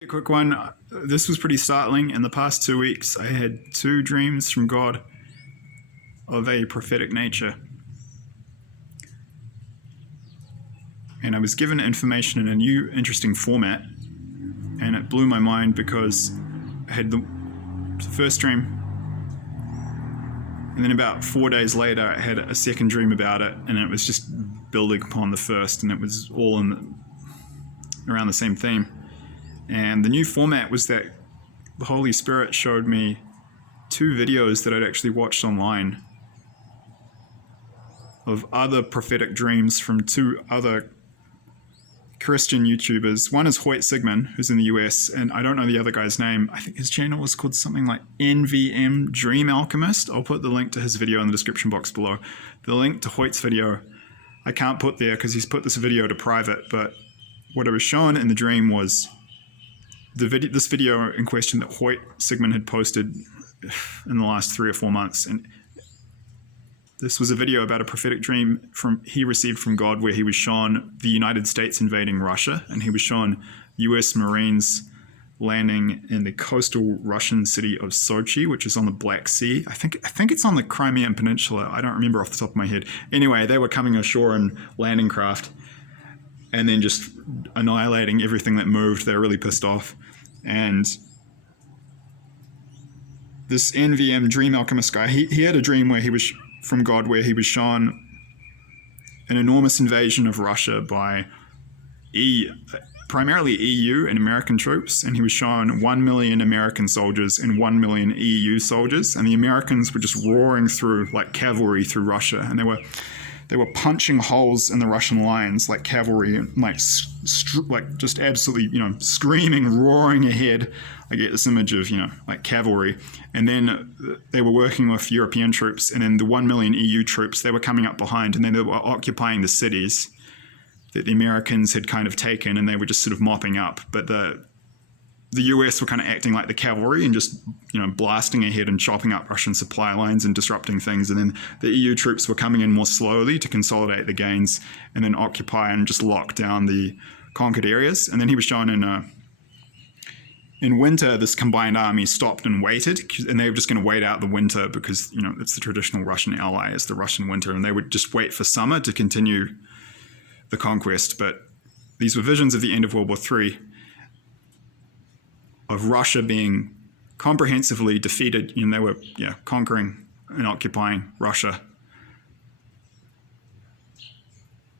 A quick one. This was pretty startling. In the past 2 weeks, I had 2 dreams from God of a prophetic nature. And I was given information in a new, interesting format. And it blew my mind because I had the first dream. And then about 4 days later, I had a second dream about it. And it was just building upon the first. And it was all around the same theme. And the new format was that the Holy Spirit showed me 2 videos that I'd actually watched online of other prophetic dreams from 2 other Christian YouTubers. One is Hoyt Sigman, who's in the US, and I don't know the other guy's name. I think his channel was called something like NVM Alchemist. I'll put the link to his video in the description box below. The link to Hoyt's video I can't put there because he's put this video to private, but what I was shown in the dream was this video in question that Hoyt Sigman had posted in the last 3 or 4 months. And this was a video about a prophetic dream he received from God where he was shown the United States invading Russia, and he was shown US Marines landing in the coastal Russian city of Sochi, which is on the Black Sea. I think it's on the Crimean peninsula. I don't remember off the top of my head. Anyway, they were coming ashore in landing craft and then just annihilating everything that moved. They were really pissed off. And this NVM Alchemist guy, he had a dream where he was from God where he was shown an enormous invasion of Russia by primarily EU and American troops, and he was shown 1 million American soldiers and 1 million EU soldiers, and the Americans were just roaring through like cavalry through Russia, and they were punching holes in the Russian lines like cavalry, and like just absolutely, screaming, roaring ahead. I get this image of, like cavalry. And then they were working with European troops, and then the 1 million EU troops, they were coming up behind, and then they were occupying the cities that the Americans had kind of taken, and they were just sort of mopping up. But the US were kind of acting like the cavalry and just, blasting ahead and chopping up Russian supply lines and disrupting things. And then the EU troops were coming in more slowly to consolidate the gains and then occupy and just lock down the conquered areas. And then he was shown in winter, this combined army stopped and waited, and they were just going to wait out the winter because, it's the traditional Russian ally, it's the Russian winter, and they would just wait for summer to continue the conquest. But these were visions of the end of World War III, of Russia being comprehensively defeated. They were conquering and occupying Russia.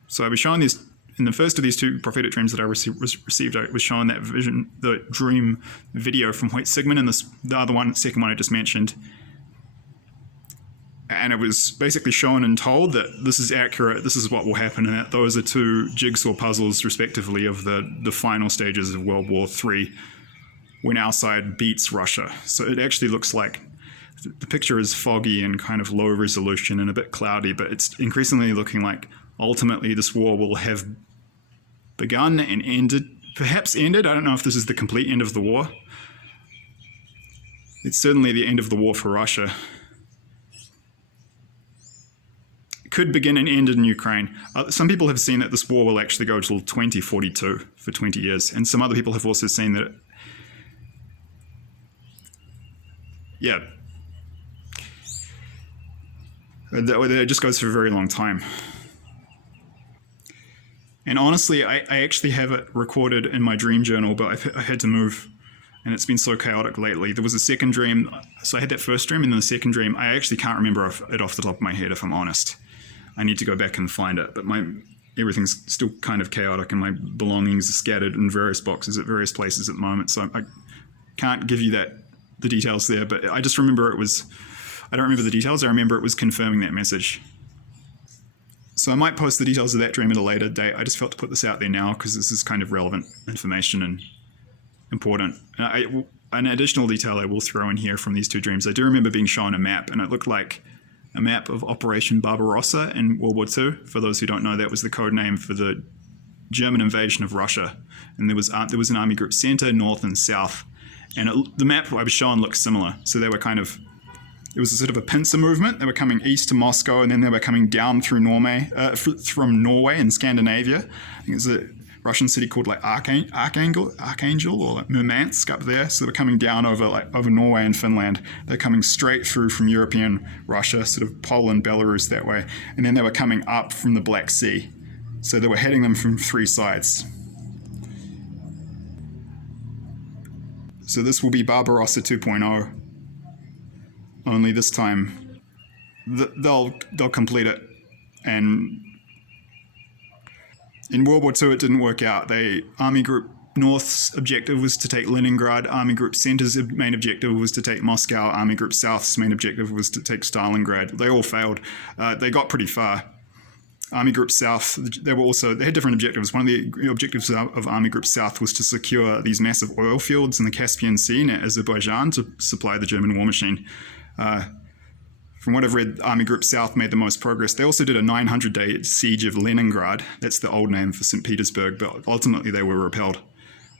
So I was shown these, in the first of these 2 prophetic dreams that I received, I was shown that vision, the dream video from Hoyt Sigman, and the second one I just mentioned. And it was basically shown and told that this is accurate, this is what will happen, and that those are 2 jigsaw puzzles, respectively, of the final stages of World War III, when our side beats Russia. So it actually looks like the picture is foggy and kind of low resolution and a bit cloudy, but it's increasingly looking like ultimately this war will have begun and perhaps ended. I don't know if this is the complete end of the war. It's certainly the end of the war for Russia. It could begin and end in Ukraine. Some people have seen that this war will actually go till 2042 for 20 years, and some other people have also seen that it just goes for a very long time. And honestly, I actually have it recorded in my dream journal, but I had to move, and it's been so chaotic lately. There was a second dream, so I had that first dream, and then the second dream, I actually can't remember it off the top of my head, if I'm honest. I need to go back and find it, but everything's still kind of chaotic, and my belongings are scattered in various boxes at various places at the moment, so I can't give you the details there, but I just remember I don't remember the details, I remember it was confirming that message. So I might post the details of that dream at a later date. I just felt to put this out there now because this is kind of relevant information and important. And an additional detail I will throw in here from these 2 dreams. I do remember being shown a map, and it looked like a map of Operation Barbarossa in World War II. For those who don't know, that was the code name for the German invasion of Russia. And there was an army group center, north and south. And the map I was shown looked similar. So they were it was a sort of a pincer movement. They were coming east to Moscow, and then they were coming down through from Norway and Scandinavia. I think it was Russian city called like Archangel or like Murmansk up there. So they were coming down over Norway and Finland. They're coming straight through from European Russia, sort of Poland, Belarus that way, and then they were coming up from the Black Sea. So they were hitting them from three sides. So this will be Barbarossa 2.0. Only this time they'll complete it. And in World War II, it didn't work out. Army Group North's objective was to take Leningrad. Army Group Center's main objective was to take Moscow. Army Group South's main objective was to take Stalingrad. They all failed. They got pretty far. Army Group South, they had different objectives. One of the objectives of Army Group South was to secure these massive oil fields in the Caspian Sea near Azerbaijan to supply the German war machine. From what I've read, Army Group South made the most progress. They also did a 900-day siege of Leningrad. That's the old name for St. Petersburg, but ultimately they were repelled.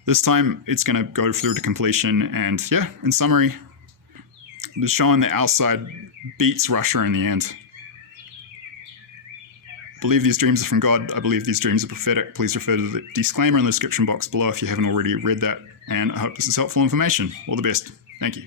This time, it's going to go through to completion, and yeah, in summary, it's showing that our side beats Russia in the end. I believe these dreams are from God. I believe these dreams are prophetic. Please refer to the disclaimer in the description box below if you haven't already read that, and I hope this is helpful information. All the best. Thank you.